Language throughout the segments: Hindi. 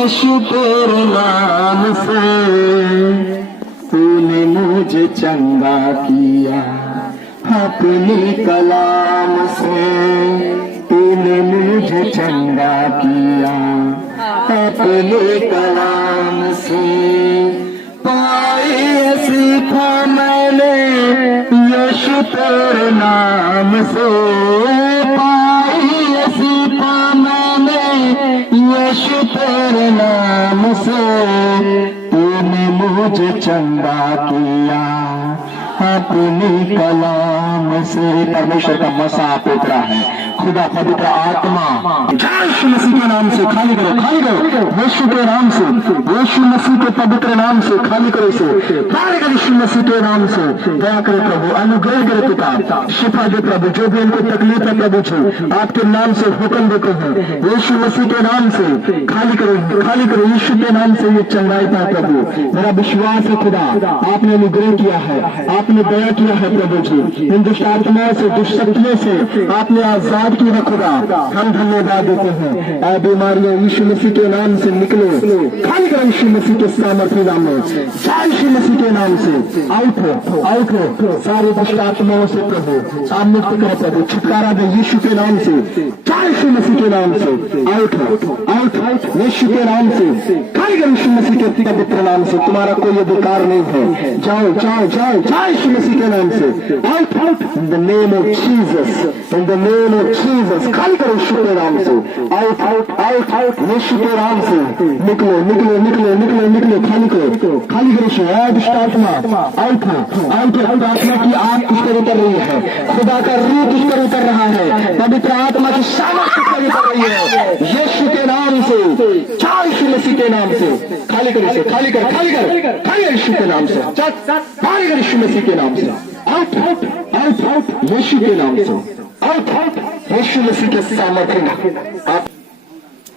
यीशु तेरे नाम से तूने मुझे चंगा किया, अपनी कलाम से तूने मुझे चंगा किया, अपनी कलाम से पाए सीखा मैंने यीशु तेरे नाम से, पाए सीखा मैंने यीशु तेरे नाम से तूने मुझे चंगा किया, अपनी कलाम से। परमेश्वर का मसा उतरा है, खुदा पवित्र आत्मा यीशु मसीह के नाम से खाली करो, खाली करो यीशु के नाम से, यीशु मसीह के पवित्र नाम से खाली करो इसे, पार कर यीशु मसीह के नाम से। दया करे प्रभु, अनुग्रह करे पिता, शिफा दे प्रभु, जो भी उनको तकलीफ है प्रभु जी आपके नाम से हुक्म देते हैं, यीशु मसीह के नाम से खाली करो, खाली करो यीशु के नाम से ये चंगाई पाए प्रभु। मेरा विश्वास है खुदा आपने अनुग्रह किया है, आपने दया किया है प्रभु जी, इन दुष्ट आत्माओं से दुष्ट शक्तियों से आपने आजाद की है खुदा, हम धन्यवाद देते हैं। ऐ बीमारियां यीशु मसीह के नाम से निकलो, खाली करो यीशु मसीह के सामर्थ्य नाम में, यीशु मसीह के नाम से आउट हो, आउट हो सारे दुष्ट आत्माओं से प्रभु आप मुक्त करो प्रभु, छुटकारा दे यीशु के नाम से, यीशु मसीह के नाम से आउट हो, आउट आउट यीशु के नाम से, खाली करो यीशु मसीह के पवित्र नाम से, तुम्हारा कोई अधिकार नहीं है, जाओ जाओ जाओ जाओ यीशु मसीह के नाम से, out out in the name of Jesus, in the name of Jesus, खाली करो यीशु के नाम से, आउट आउट आउट आउट यीशु के नाम से निकलो निकलो निकलो निकलो निकलो, खाली करो, खाली करो यीशु। दुष्ट आत्मा आउट हो, आउट हो आत्मा की आग किस पर उतर रही है, खुदा का रूह किस पर उतर रहा है, पवित्र आत्मा की सामर्थ्य किस पर उतर रही है, यीशु के नाम से, यीशु मसीह के नाम से खाली करो इसे, खाली कर, खाली कर, खाली कर यीशु के नाम से, खाली कर यीशु मसीह के नाम से, आउट आउट आउट आउट यीशु के नाम से, आउट आउट यीशु मसीह के सामर्थ्य में। आप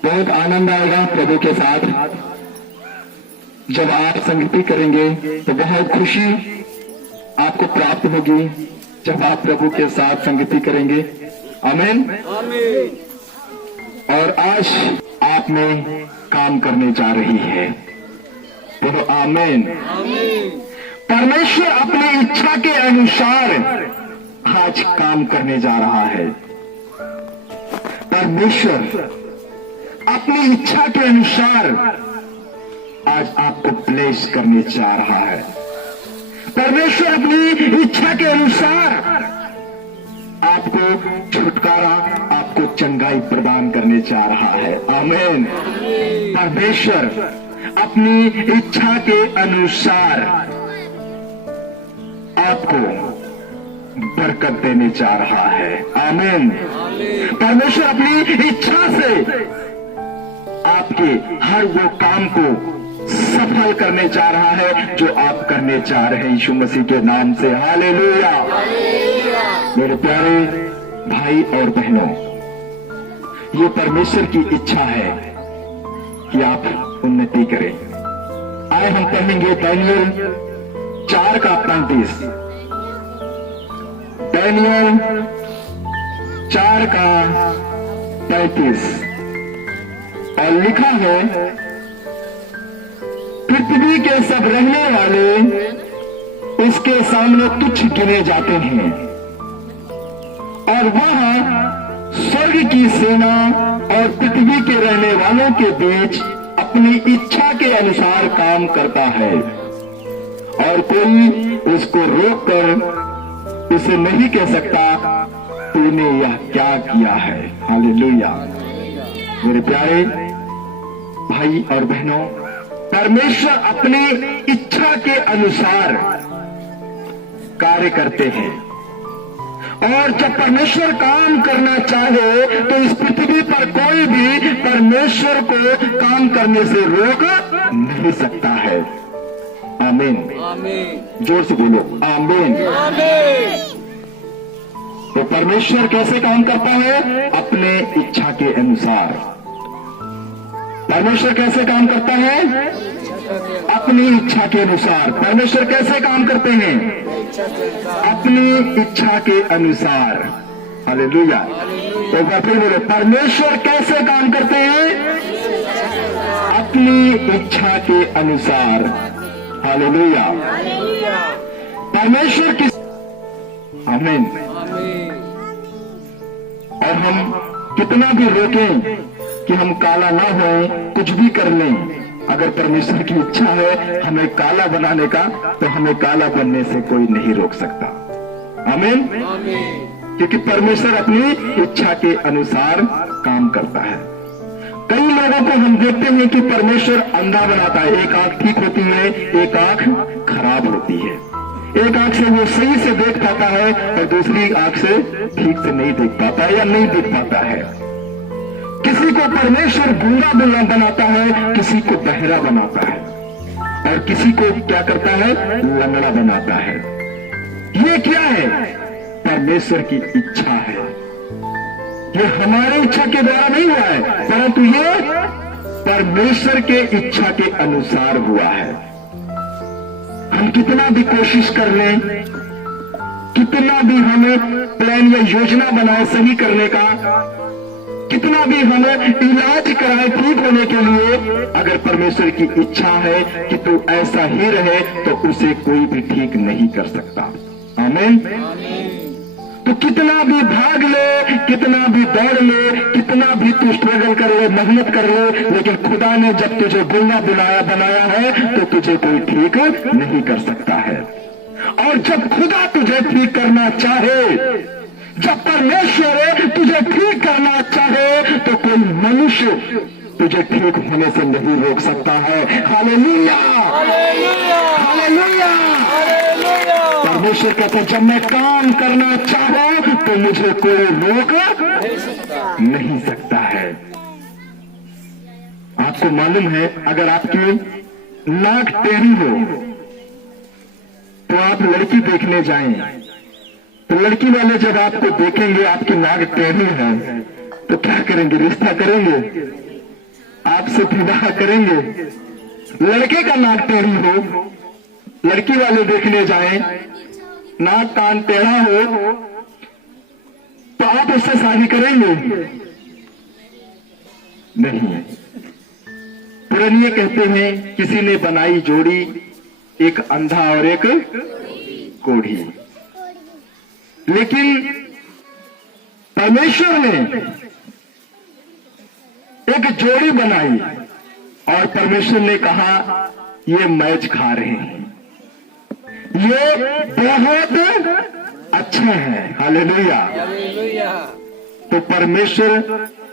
बहुत आनंद आएगा प्रभु के साथ जब आप संगति करेंगे, तो बहुत खुशी आपको प्राप्त होगी जब आप प्रभु के साथ संगति करेंगे। आमीन। और आज आप में काम करने जा रही है, बोलो आमीन। परमेश्वर अपनी इच्छा के अनुसार आज काम करने जा रहा है। परमेश्वर अपनी इच्छा के अनुसार आज आपको ब्लेस करने जा रहा है। परमेश्वर अपनी इच्छा के अनुसार आपको छुटकारा, आपको चंगाई प्रदान करने जा रहा है। आमीन। परमेश्वर अपनी इच्छा के अनुसार आपको बरकत देने जा रहा है। आमीन। परमेश्वर अपनी इच्छा से आपके हर वो काम को सफल करने जा रहा है जो आप करने जा रहे हैं यीशु मसीह के नाम से। हालेलुया। मेरे प्यारे भाई और बहनों, ये परमेश्वर की इच्छा है कि आप उन्नति करें। आए हम पढ़ेंगे दानियल 4:35। दानियल 4:35 और लिखा है, पृथ्वी के सब रहने वाले इसके सामने तुच्छ गिने जाते हैं और वह स्वर्ग की सेना और पृथ्वी के रहने वालों के बीच अपनी इच्छा के अनुसार काम करता है और कोई उसको रोककर इसे नहीं कह सकता तूने यह क्या किया है। हालेलुया। मेरे प्यारे भाई और बहनों, परमेश्वर अपनी इच्छा के अनुसार कार्य करते हैं और जब परमेश्वर काम करना चाहे तो इस पृथ्वी पर कोई भी परमेश्वर को काम करने से रोक नहीं सकता है। आमीन। जोर से बोलो आमीन। तो परमेश्वर कैसे काम करता है? अपने इच्छा के अनुसार। परमेश्वर कैसे काम करता है? अपनी इच्छा के अनुसार। परमेश्वर कैसे काम करते हैं? अपनी इच्छा के अनुसार। हालेलुया। तो फिर बोलो, परमेश्वर कैसे काम करते हैं? अपनी इच्छा के अनुसार। हालेलुया। परमेश्वर की आमीन। और हम कितना भी रोकें कि हम काला ना होएं, कुछ भी कर लें, अगर परमेश्वर की इच्छा है हमें काला बनाने का, तो हमें काला बनने से कोई नहीं रोक सकता। आमीन। क्योंकि परमेश्वर अपनी इच्छा के अनुसार काम करता है। कई लोगों को हम देखते हैं कि परमेश्वर अंधा बनाता है, एक आंख ठीक होती है, एक आंख खराब होती है। एक आंख से वो सही से देख पाता है और दूसरी आंख से ठीक से नहीं देख पाता या नहीं देख पाता है। किसी को परमेश्वर गूंगा बनाता है, किसी को बहरा बनाता है, और किसी को क्या करता है, लंगड़ा बनाता है। ये क्या है? परमेश्वर की इच्छा है। ये हमारे इच्छा के द्वारा नहीं हुआ है, परंतु ये परमेश्वर के इच्छा के अनुसार हुआ है। हम कितना भी कोशिश कर लें, कितना भी हमें प्लान या योजना बनाए सही करने का, कितना भी हमें इलाज कराए ठीक होने के लिए, अगर परमेश्वर की इच्छा है कि तू ऐसा ही रहे, तो उसे कोई भी ठीक नहीं कर सकता। आमीन। तो कितना भी भाग ले, कितना भी दौड़ ले, कितना भी तू स्ट्रगल कर ले, मेहनत कर ले, लेकिन खुदा ने जब तुझे गूंगा बनाया है तो तुझे कोई ठीक नहीं कर सकता है। और जब खुदा तुझे ठीक करना चाहे, जब परमेश्वर तुझे ठीक करना चाहे, तो कोई मनुष्य तुझे ठीक होने से नहीं रोक सकता है। Hallelujah, hallelujah. परमेश्वर कहता है, जब मैं काम करना चाहूं तो मुझे कोई रोक नहीं सकता है। आपको मालूम है, अगर आपकी नाक टेढ़ी हो तो आप लड़की देखने जाएं, तो लड़की वाले जब आपको देखेंगे आपकी नाक टेढ़ी है तो क्या करेंगे? रिश्ता करेंगे, आपसे विवाह करेंगे। लड़के का नाक टेढ़ी हो, लड़की वाले देखने जाएं, नाक कान टेढ़ा हो, तो आप उससे शादी करेंगे? नहीं। पुरानिये कहते हैं, किसी ने बनाई जोड़ी, एक अंधा और एक कोढ़ी। लेकिन परमेश्वर ने एक जोड़ी बनाई और परमेश्वर ने कहा ये मैच खा रहे हैं, ये बहुत अच्छा है। हालेलुया। तो परमेश्वर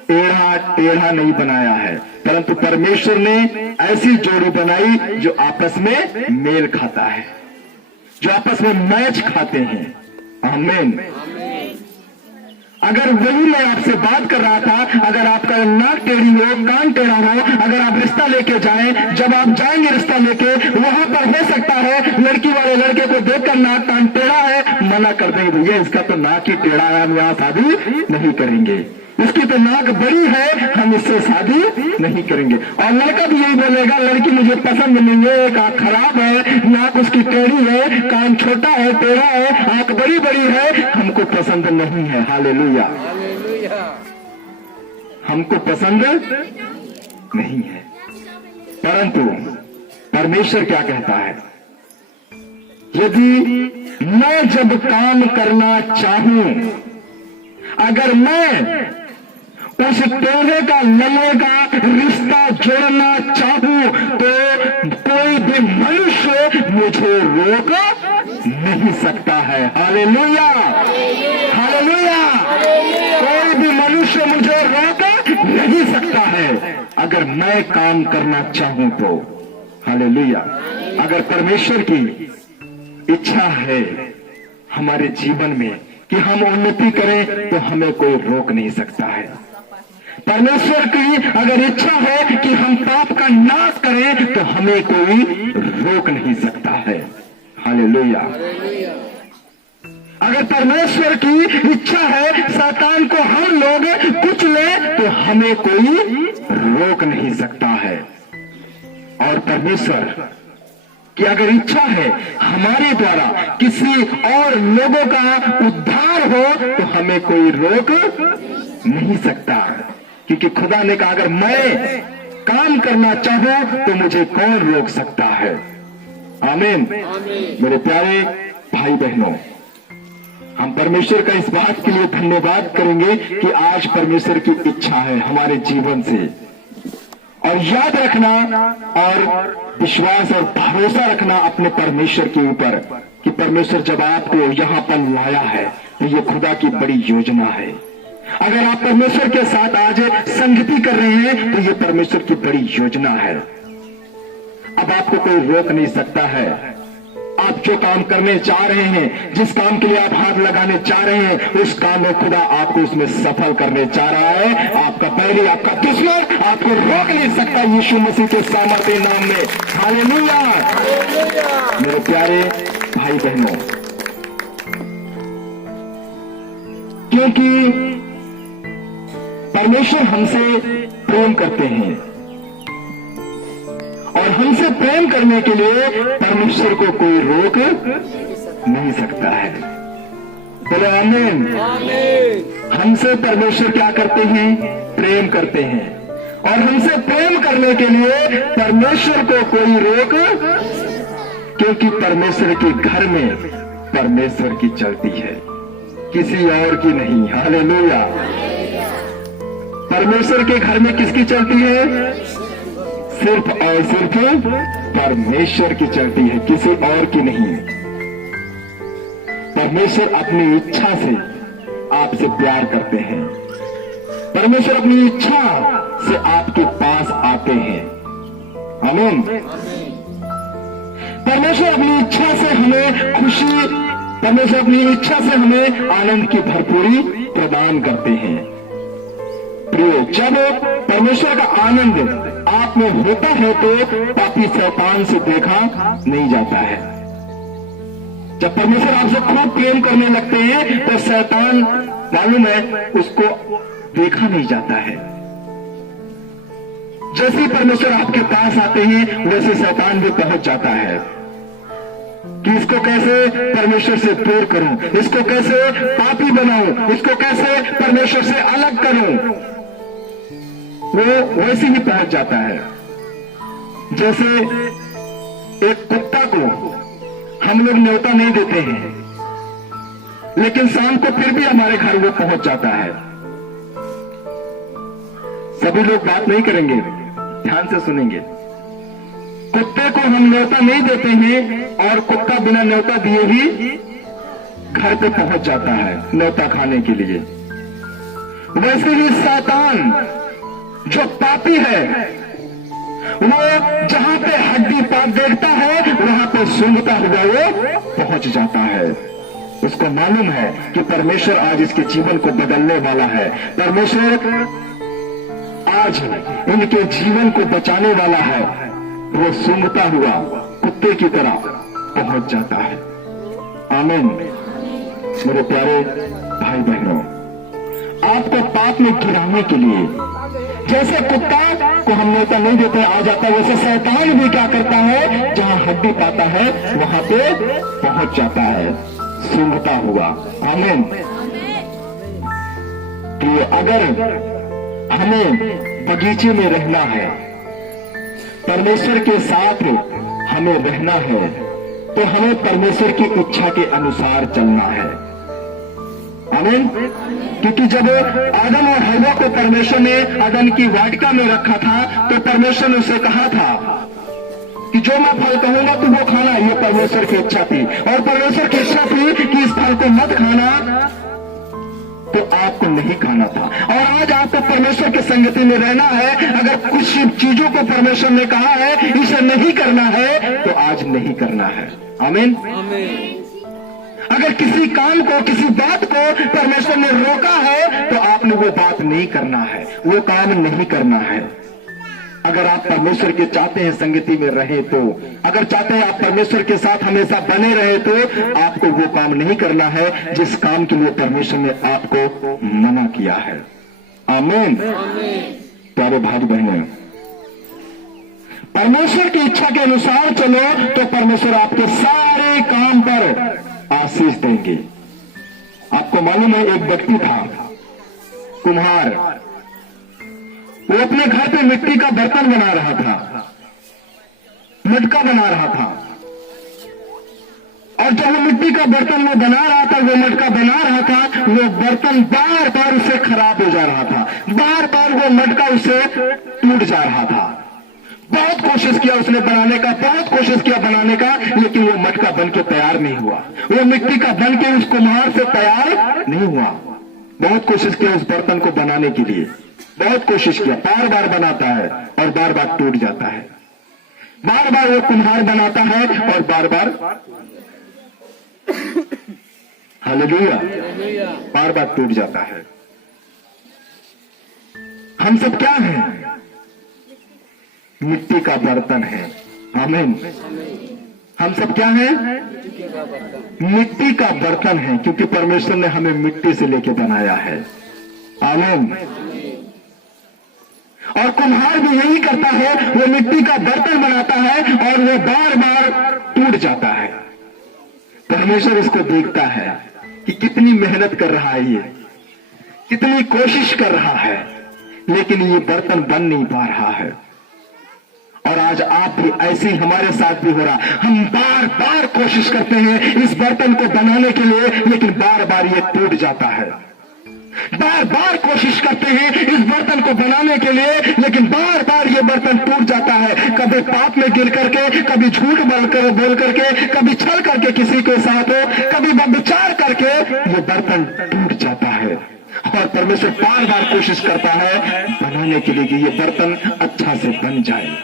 टेढ़ा टेढ़ा नहीं बनाया है, परंतु परमेश्वर ने ऐसी जोड़ी बनाई जो आपस में मेल खाता है, जो आपस में मैच खाते हैं। आमीन। अगर वही मैं आपसे बात कर रहा था, अगर आपका नाक टेढ़ी हो, कान टेढ़ा हो, अगर आप रिश्ता लेके जाएं, जब आप जाएंगे रिश्ता लेके, वहां पर हो सकता है लड़की वाले लड़के को देखकर नाक कान टेढ़ा है, मना कर देंगे, भैया इसका तो नाक ही टेढ़ा है, हम यहाँ शादी नहीं करेंगे, इसकी तो नाक बड़ी है, हम इससे शादी नहीं करेंगे। और लड़का भी यही बोलेगा, लड़की मुझे पसंद नहीं है, एक आंख खराब है, नाक उसकी टेढ़ी है, कान छोटा है, टेढ़ा है, आंख बड़ी बड़ी है, हमको पसंद नहीं है। हालेलुया। हमको पसंद नहीं है। परंतु परमेश्वर क्या कहता है? यदि मैं जब काम करना चाहूं, अगर मैं उस टेढ़े का लंबे का रिश्ता जोड़ना चाहूं, तो कोई भी मनुष्य मुझे रोक नहीं सकता है। Hallelujah, hallelujah. कोई भी मनुष्य मुझे रोक नहीं सकता है, अगर मैं काम करना चाहूं तो। हालेलुया। अगर परमेश्वर की इच्छा है हमारे जीवन में कि हम उन्नति करें, तो हमें कोई रोक नहीं सकता है। परमेश्वर की अगर इच्छा है कि हम पाप का नाश करें, तो हमें कोई रोक नहीं सकता है। हालेलुया। अगर परमेश्वर की इच्छा है शैतान को हम लोग कुछ ले, तो हमें कोई रोक नहीं सकता है। और परमेश्वर कि अगर इच्छा है हमारे द्वारा किसी और लोगों का उद्धार हो, तो हमें कोई रोक नहीं सकता, क्योंकि खुदा ने कहा अगर मैं काम करना चाहो तो मुझे कौन रोक सकता है। आमीन। मेरे प्यारे भाई बहनों, हम परमेश्वर का इस बात के लिए धन्यवाद करेंगे कि आज परमेश्वर की इच्छा है हमारे जीवन से। और याद रखना और विश्वास और भरोसा रखना अपने परमेश्वर के ऊपर कि परमेश्वर जब आपको यहां पर लाया है तो ये खुदा की बड़ी योजना है। अगर आप परमेश्वर के साथ आज संगति कर रहे हैं तो ये परमेश्वर की बड़ी योजना है। अब आपको कोई रोक नहीं सकता है। आप जो काम करने चाह रहे हैं, जिस काम के लिए आप हाथ लगाने चाह रहे हैं, उस काम में खुदा आपको उसमें सफल करने चाह रहा है। आपका पहले आपका दुश्मन आपको रोक नहीं सकता यीशु मसीह के सामर्थ्य नाम में। हालेलुया। मेरे प्यारे भाई बहनों, क्योंकि परमेश्वर हमसे प्रेम करते हैं और हमसे प्रेम करने के लिए परमेश्वर को कोई रोक नहीं सकता है। बोले आमीन। हमसे परमेश्वर क्या करते हैं? प्रेम करते हैं। और हमसे प्रेम करने के लिए परमेश्वर को कोई रोक, क्योंकि परमेश्वर के घर में परमेश्वर की चलती है, किसी और की नहीं। हालेलुया। परमेश्वर के घर में किसकी चलती है? सिर्फ और सिर्फ परमेश्वर की चलती है, किसी और की नहीं। परमेश्वर अपनी इच्छा से आपसे प्यार करते हैं। परमेश्वर अपनी इच्छा से आपके पास आते हैं। आमीन। परमेश्वर अपनी इच्छा से हमें खुशी, परमेश्वर अपनी इच्छा से हमें आनंद की भरपूरी प्रदान करते हैं। प्रिय, जब परमेश्वर का आनंद आप में होता है तो पापी शैतान से देखा नहीं जाता है। जब परमेश्वर आपसे खूब प्रेम करने लगते हैं तो शैतान, मालूम है, उसको देखा नहीं जाता है। जैसे ही परमेश्वर आपके पास आते हैं वैसे शैतान भी पहुंच जाता है कि इसको कैसे परमेश्वर से दूर करूं, इसको कैसे पापी बनाऊं, इसको कैसे परमेश्वर से अलग करूं। वो वैसे ही पहुंच जाता है। जैसे एक कुत्ता को हम लोग न्योता नहीं देते हैं, लेकिन शाम को फिर भी हमारे घर वो पहुंच जाता है। सभी लोग बात नहीं करेंगे, ध्यान से सुनेंगे। कुत्ते को हम न्योता नहीं देते हैं और कुत्ता बिना न्योता दिए ही घर पे पहुंच जाता है न्योता खाने के लिए। वैसे ही शैतान जो पापी है, वो जहां पे हड्डी पाप देखता है वहां पे सूंघता हुआ वो पहुंच जाता है। उसको मालूम है कि परमेश्वर आज इसके जीवन को बदलने वाला है। परमेश्वर आज इनके जीवन को बचाने वाला है। वो सूंघता हुआ कुत्ते की तरह पहुंच जाता है। आमीन। मेरे प्यारे भाई बहनों, आपको पाप में गिराने के लिए जैसे कुत्ता को हम न्योता नहीं देते आ जाता, वैसे शैतान भी क्या करता है, जहां हड्डी पाता है वहां पे पहुंच जाता है सूंघता हुआ। आमीन। तो अगर हमें बगीचे में रहना है, परमेश्वर के साथ हमें रहना है, तो हमें परमेश्वर की इच्छा के अनुसार चलना है। आमीन। क्योंकि जब आदम और हव्वा को परमेश्वर ने अदन की वाटिका में रखा था तो परमेश्वर ने उसे कहा था कि जो मैं फल कहूंगा तू वो खाना। ये परमेश्वर की इच्छा थी और परमेश्वर की इच्छा थी कि इस फल को मत खाना, तो आपको नहीं खाना था। और आज आपको परमेश्वर की संगति में रहना है। अगर कुछ चीजों को परमेश्वर ने कहा है इसे नहीं करना है तो आज नहीं करना है। आमीन। अगर किसी काम को, किसी बात को परमेश्वर ने रोका है तो आपने वो बात नहीं करना है, वो काम नहीं करना है। अगर आप परमेश्वर के चाहते हैं संगति में रहे तो, अगर चाहते हैं आप परमेश्वर के साथ हमेशा बने रहे तो आपको वो काम नहीं करना है जिस काम के लिए परमेश्वर ने आपको मना किया है। आमीन। प्यारे भाई बहनों, परमेश्वर की इच्छा के अनुसार चलो तो परमेश्वर आपके सारे काम पर आशीष देंगे। आपको मालूम है, एक व्यक्ति था कुम्हार, वो अपने घर पे मिट्टी का बर्तन बना रहा था, मटका बना रहा था। और जब वो मिट्टी का बर्तन वो बना रहा था, वो मटका बना रहा था, वो बर्तन बार बार उसे खराब हो जा रहा था, बार बार वो मटका उसे टूट जा रहा था। बहुत कोशिश किया उसने बनाने का, बहुत कोशिश किया बनाने का, लेकिन वो मटका बन के तैयार नहीं हुआ। वो मिट्टी का बन के उस कुम्हार से तैयार नहीं हुआ। बहुत कोशिश किया उस बर्तन को बनाने के लिए, बहुत कोशिश किया, बार बार बनाता है और बार बार टूट जाता है। बार बार वो कुम्हार बनाता है और बार बार हालेलुया, बार बार टूट जाता है। हम सब क्या हैं? मिट्टी का बर्तन है। आमीन। हम सब क्या हैं? मिट्टी का बर्तन है, क्योंकि परमेश्वर ने हमें मिट्टी से लेके बनाया है। आमीन। और कुम्हार भी यही करता है, वो मिट्टी का बर्तन बनाता है और वो बार बार टूट जाता है। परमेश्वर इसको देखता है कि कितनी मेहनत कर रहा है, ये कितनी कोशिश कर रहा है, लेकिन ये बर्तन बन नहीं पा रहा है। और आज आप भी ऐसे ही हमारे साथ भी हो रहा, हम बार बार कोशिश करते हैं इस बर्तन को बनाने के लिए, लेकिन बार बार ये टूट जाता है। बार बार कोशिश करते हैं इस बर्तन को बनाने के लिए, लेकिन बार बार ये बर्तन टूट जाता है। कभी पाप में गिर करके, कभी झूठ बोल करके, कभी छल करके किसी के साथ हो, कभी व्यभिचार करके ये बर्तन टूट जाता है। और परमेश्वर बार बार कोशिश करता है बनाने के लिए कि ये बर्तन अच्छा से बन जाए,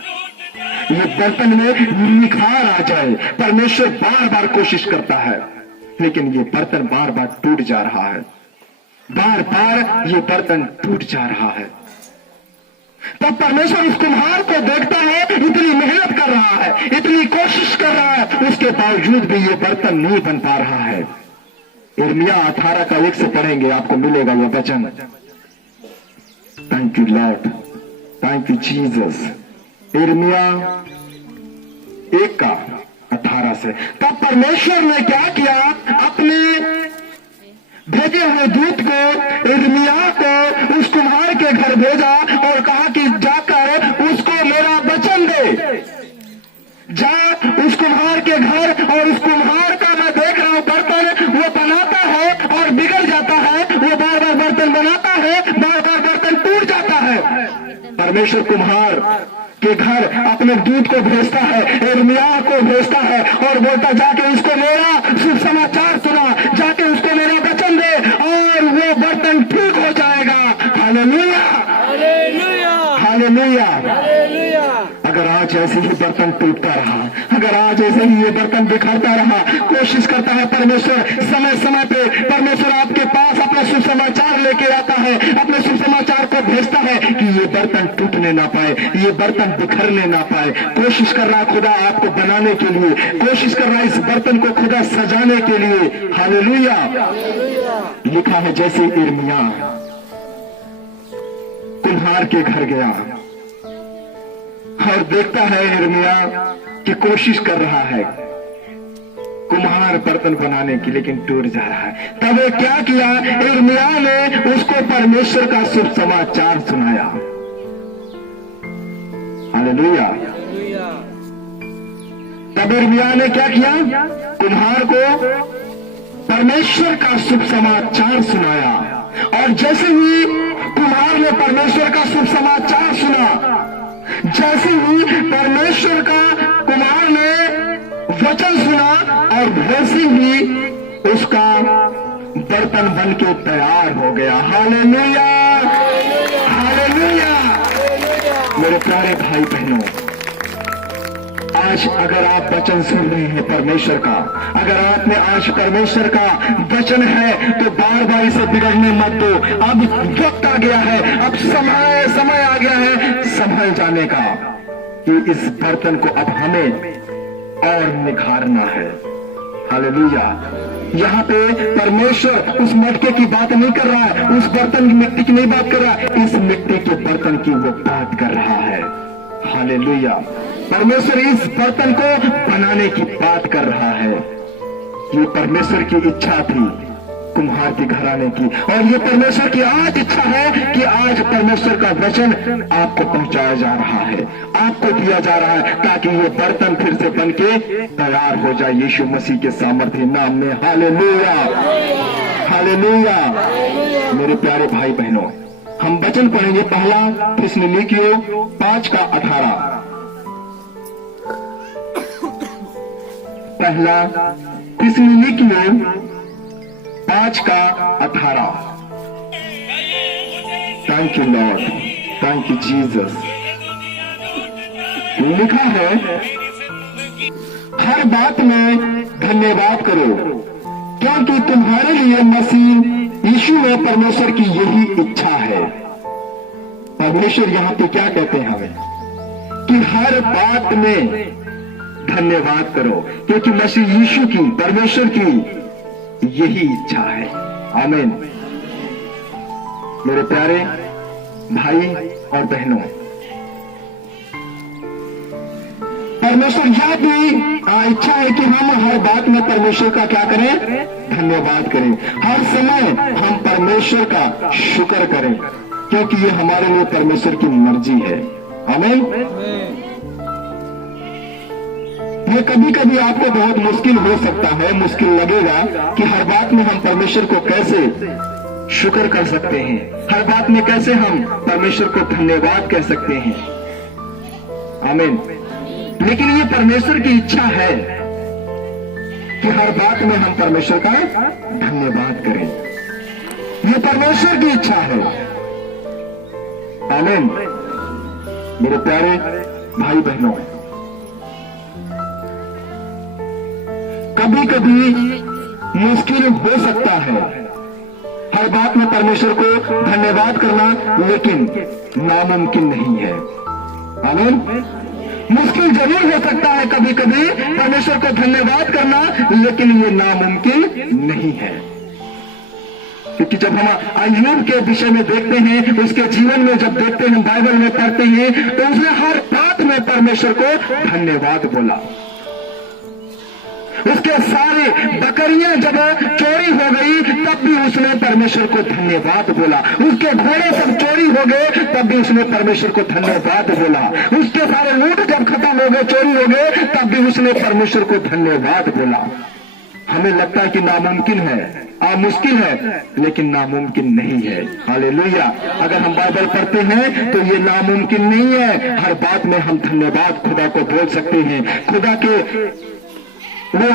ये बर्तन में निखार आ जाए। परमेश्वर बार बार कोशिश करता है, लेकिन ये बर्तन बार बार टूट जा रहा है, बार बार ये बर्तन टूट जा रहा है। तब परमेश्वर उस कुम्हार को देखता है, इतनी मेहनत कर रहा है, इतनी कोशिश कर रहा है, उसके बावजूद भी ये बर्तन नहीं बन पा रहा है। यिर्मयाह 18 का 1 से पढ़ेंगे, आपको मिलेगा यह वचन। Thank you Lord, thank you Jesus. यिर्मयाह 1 का 18 से। तब परमेश्वर ने क्या किया, अपने भेजे हुए दूत को, यिर्मयाह को उस कुम्हार के घर भेजा और कहा कि जाकर उसको मेरा वचन दे। जा उस कुम्हार के घर, और उस कुम्हार का मैं देख रहा हूं बर्तन वो बनाता है और बिगड़ जाता है, वो बार बार बर्तन बनाता है, बार बार बर्तन टूट जाता है। परमेश्वर कुम्हार के घर अपने दूत को भेजता है, यिर्मयाह को भेजता है और बोलता जाके उसको मेरा शुभ समाचार सुना, जाके उसको मेरा वचन दे और वो बर्तन ठीक हो जाएगा। Hallelujah, hallelujah, hallelujah. अगर आज ऐसे ही बर्तन टूटता रहा, अगर आज ऐसे ही ये बर्तन बिखरता रहा, कोशिश करता है परमेश्वर समय समय पे, परमेश्वर आपके पास अपना शुभ समाचार लेके आता है, अपने शुभ समाचार को भेजता है कि ये बर्तन टूटने ना पाए, ये बर्तन बिखरने ना पाए। कोशिश कर रहा खुदा आपको बनाने के लिए, कोशिश कर रहा इस बर्तन को खुदा सजाने के लिए। हालेलुया। लिखा है जैसे यिर्मयाह कुम्हार के घर गया और देखता है यिर्मयाह कि कोशिश कर रहा है कुम्हार बर्तन बनाने की, लेकिन टूट जा रहा है। तब वो क्या किया, यिर्मयाह ने उसको परमेश्वर का शुभ समाचार सुनाया। हालेलुया। तब यिर्मयाह ने क्या किया, कुम्हार को परमेश्वर का शुभ समाचार सुनाया। और जैसे ही कुम्हार ने परमेश्वर का शुभ समाचार सुना, जैसे ही परमेश्वर का कुम्हार ने वचन सुना, और वैसे ही उसका बर्तन बन के तैयार हो गया। Hallelujah, hallelujah. मेरे प्यारे भाई बहनों, आज अगर आप वचन सुन रहे हैं परमेश्वर का, अगर आपने आज परमेश्वर का वचन है, तो बार बार इसे बिगड़ने मत दो। अब वक्त आ गया है, अब समय आ गया है संभल जाने का, कि इस बर्तन को अब हमें और निखारना है। हालेलुया। यहाँ पे परमेश्वर उस मटके की बात नहीं कर रहा है, उस बर्तन की मिट्टी की नहीं बात कर रहा है, इस मिट्टी के बर्तन की वो बात कर रहा है। हालेलुया। परमेश्वर इस बर्तन को बनाने की बात कर रहा है। ये परमेश्वर की इच्छा थी। कुम्हार के घराने की। और ये परमेश्वर की आज इच्छा है कि आज परमेश्वर का वचन आपको पहुंचाया जा रहा है, आपको दिया जा रहा है, ताकि ये बर्तन फिर से बनके तैयार हो जाए यीशु मसीह के सामर्थ्य नाम में। Hallelujah, hallelujah. मेरे प्यारे भाई बहनों, हम वचन पढ़ेंगे पहला थिस्सलुनीकियों 5:18। पहला थिस्सलुनीकियों 5:18। Thank you Lord, thank you Jesus. लिखा है, हर बात में धन्यवाद करो, क्योंकि तुम्हारे लिए मसीह यीशु में परमेश्वर की यही इच्छा है। परमेश्वर यहां पे क्या कहते हैं हमें कि हर बात में धन्यवाद करो, क्योंकि मसीह यीशु की, परमेश्वर की यही इच्छा है। आमीन। मेरे प्यारे भाई और बहनों, परमेश्वर यह भी इच्छा है कि हम हर बात में परमेश्वर का क्या करें, धन्यवाद करें। हर समय हम परमेश्वर का शुक्र करें, क्योंकि ये हमारे लिए परमेश्वर की मर्जी है। आमीन। ये कभी कभी आपको बहुत मुश्किल हो सकता है, मुश्किल लगेगा कि हर बात में हम परमेश्वर को कैसे शुक्र कर सकते हैं, हर बात में कैसे हम परमेश्वर को धन्यवाद कह सकते हैं। आमीन। लेकिन ये परमेश्वर की इच्छा है कि हर बात में हम परमेश्वर का धन्यवाद करें। ये परमेश्वर की इच्छा है। आमीन। मेरे प्यारे भाई बहनों, कभी कभी मुश्किल हो सकता है हर बात में परमेश्वर को धन्यवाद करना, लेकिन नामुमकिन नहीं है। आमीन। मुश्किल जरूर हो सकता है कभी कभी परमेश्वर को धन्यवाद करना, लेकिन ये नामुमकिन नहीं है। क्योंकि जब हम अय्यूब के विषय में देखते हैं, उसके जीवन में जब देखते हैं, बाइबल में पढ़ते हैं, तो उसने हर बात में परमेश्वर को धन्यवाद बोला। उसके सारे बकरियां जब चोरी हो गई, तब भी उसने परमेश्वर को धन्यवाद बोला। उसके घोड़े सब चोरी हो गए, तब भी उसने परमेश्वर को धन्यवाद बोला। उसके सारे ऊंट जब खत्म हो गए, चोरी हो गए, तब भी उसने परमेश्वर को धन्यवाद बोला। हमें लगता है कि नामुमकिन है, मुश्किल है, लेकिन नामुमकिन नहीं है। हालेलुया। अगर हम बाइबल पढ़ते हैं तो ये नामुमकिन नहीं है। हर बात में हम धन्यवाद खुदा को बोल सकते हैं। खुदा के वो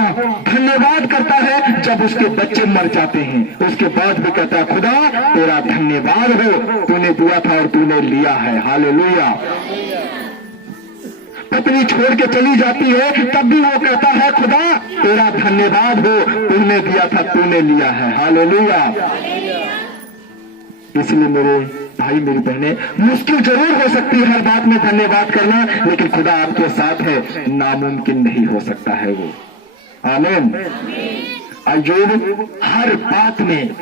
धन्यवाद करता है जब उसके बच्चे मर जाते हैं, उसके बाद भी कहता है, खुदा तेरा धन्यवाद हो, तूने दिया था और तूने लिया है। हालेलुया। पत्नी छोड़ के चली जाती है, तब भी वो कहता है, खुदा तेरा धन्यवाद हो, तूने दिया था, तूने लिया है। हालेलुया। इसलिए मेरे भाई मेरी बहनें, मुश्किल जरूर हो सकती है हर बात में धन्यवाद करना, लेकिन खुदा आपके साथ है, नामुमकिन नहीं हो सकता है वो। आमीन। अय्यूब हर बात में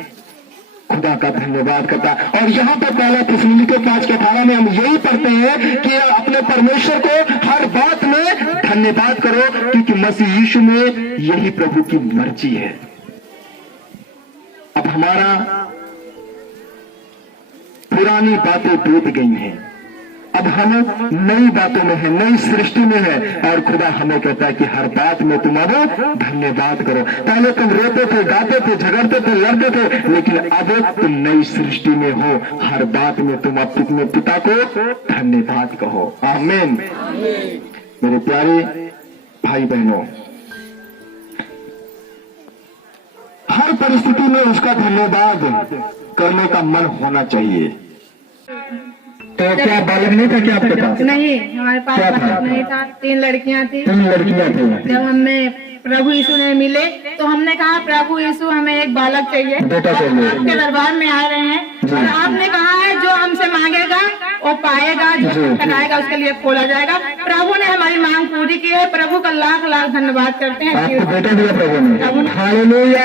खुदा का धन्यवाद करता। और यहाँ पर पहला थिस्सलुनीकियों 5:18 में हम यही पढ़ते हैं कि अपने परमेश्वर को हर बात में धन्यवाद करो, क्योंकि मसीह यीशु में यही प्रभु की मर्जी है। अब हमारा पुरानी बातें बीत गई हैं, अब हम नई बातों में है, नई सृष्टि में है, और खुदा हमें कहता है कि हर बात में तुम अब धन्यवाद करो। पहले तुम रोते थे, गाते थे, झगड़ते थे, लड़ते थे, लेकिन अब तुम नई सृष्टि में हो। हर बात में तुम अपने पिता को धन्यवाद कहो। आमीन। मेरे प्यारे भाई बहनों, हर परिस्थिति में उसका धन्यवाद करने का मन होना चाहिए। तो क्या बालक नहीं था क्या आपके पास? नहीं, हमारे पास बालक नहीं था। 3 लड़कियां थी। 3 लड़कियां थी। जब हमें प्रभु यीशु ने मिले तो हमने कहा, प्रभु यीशु हमें एक बालक चाहिए, बेटा चाहिए। आपके दरबार में आ रहे हैं, और आपने कहा है जो हमसे मांगेगा वो पाएगा, जो कराएगा उसके लिए खोला जाएगा। प्रभु ने हमारी मांग पूरी की है। प्रभु का लाख लाख धन्यवाद करते हैं। आपको बेटा दिया प्रभु ने। हालेलुया,